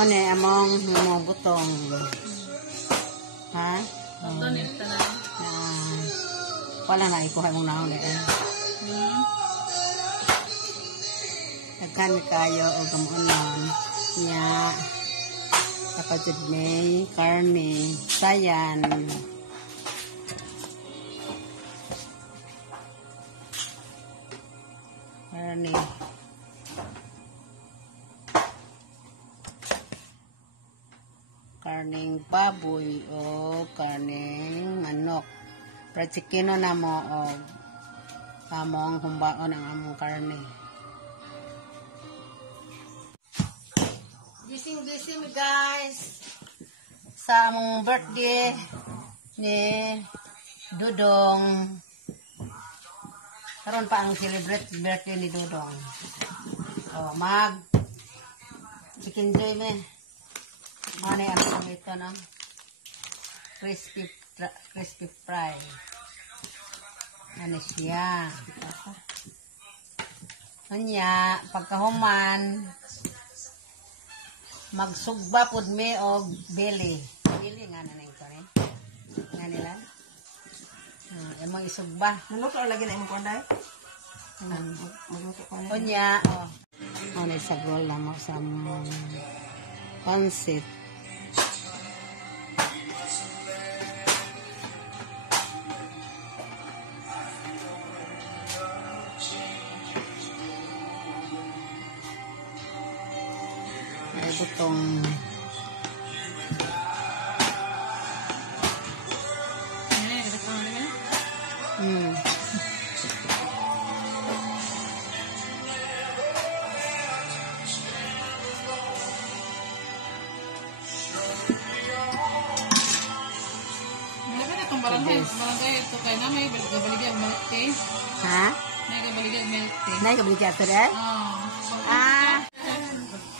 Ano among mga butong. Ha? Butong nito na. Wala na ikuha mong naon eh. Nagkan kayo o gamunan niya kapatid may karne sayan. Karne. Karning baboy o karning manok. Prachikino na mo o among humbaon ang among karne. Gising guys sa among birthday ni Dudong. Karon pa ang celebrate birthday ni Dudong. O mag chicken joy me. Ano ang ito no? Crispy fry. Ano siya? Kanya, pagkahuman, magsugba pud me og belly. Belly nga na ito eh. Nga nila. Emang isugba. Maluto lagi na imong kuanday? Maluto ko na. Kanya, ano sa roll na mo sa pansit. Ay butong barangay ito kay na may gabaligyan milk tea. ha? May gabaligyan milk tea. Nay kabiligyan to deh?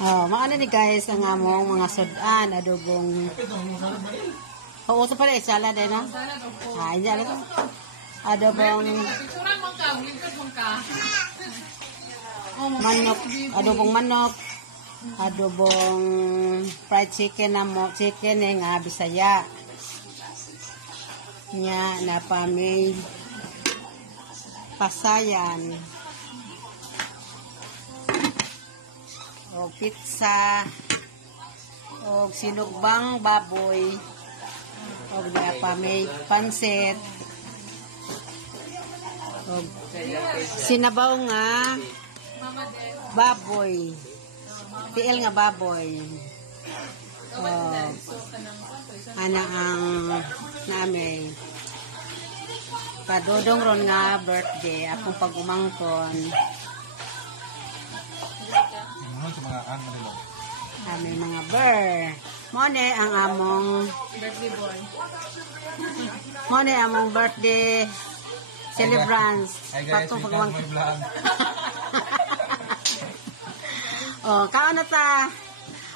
Maano ni guys ang among mga sudan adobong. Uso pala salad eh no? Hindi alam ko. Adobong Picturean mo ka, lingkod mo ka. manok, adobong manok, adobong fried chicken na mo, chicken nga Bisaya. Nya na pamay pasayan. O pizza o sinugbang baboy o na pamay pansit o sinabaw nga baboy tiil nga baboy o ana ang namin padudong ron nga birthday akong pag-umangkon aming mga mo ne ang among Birthday boy. mo ne among birthday celebrants patong pag-umangkon kaon na ta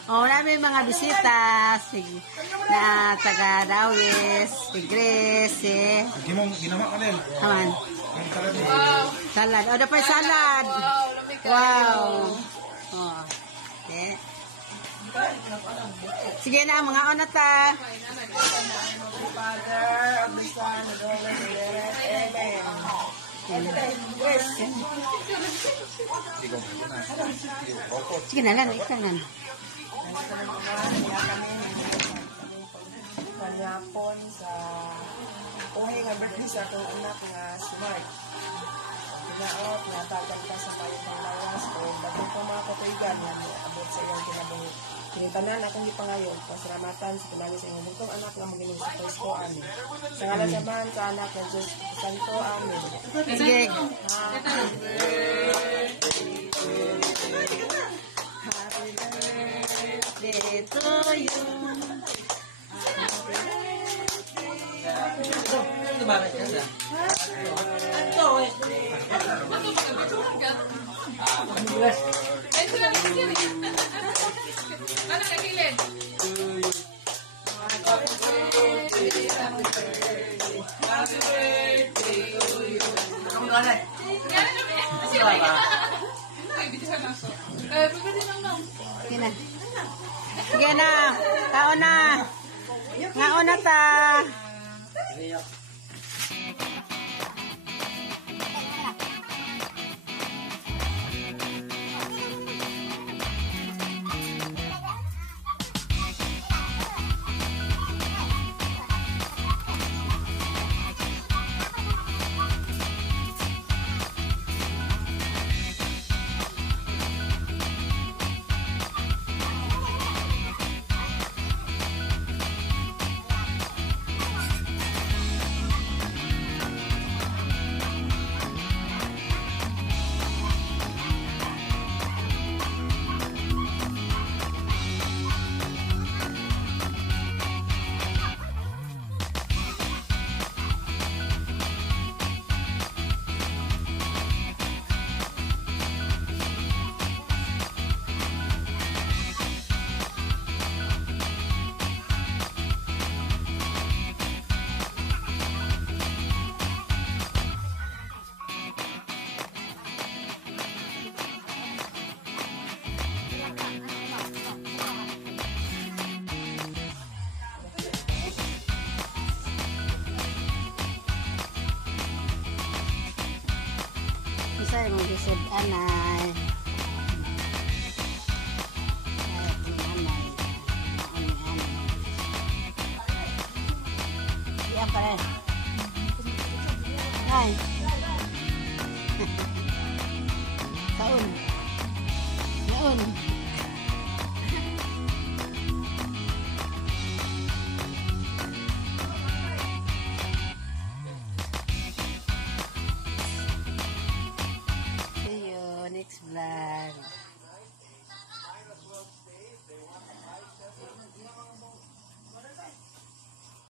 namin mga bisita na taga Dawis, si Grace, Ginawa ka din. Aman. Salad. O, dapat salad. Wow. Okay. Sige na, mga onata. Father, of the Son, of the Holy Spirit. Amen. Sige na lang, ikaw na. Kanyapon sa uhay nga birthday sa akong anak nga smart. Pinaot, natagal ka sa bayan ng lawas o bagong pa mga katuigan nga abot sa iyong kinabuhi. Kinitanan akong ipangayon, pasaramatan sa pinali sa inyong butong anak nga magiling sa Kristo. Amen. Sa ngalan naman sa anak ng Diyos Santo. Amen. Sige. Happy birthday to you. Ano kakilid? Happy birthday to you. Kamu doon Siapa? Ay, bisa masuk. Pwede lang lang. Sige na. Sige na. Kaon na. Ngaon na ta. Saya mau disebut anay. Iya pare. Hai. Kaun. Kaun. See you next vlog.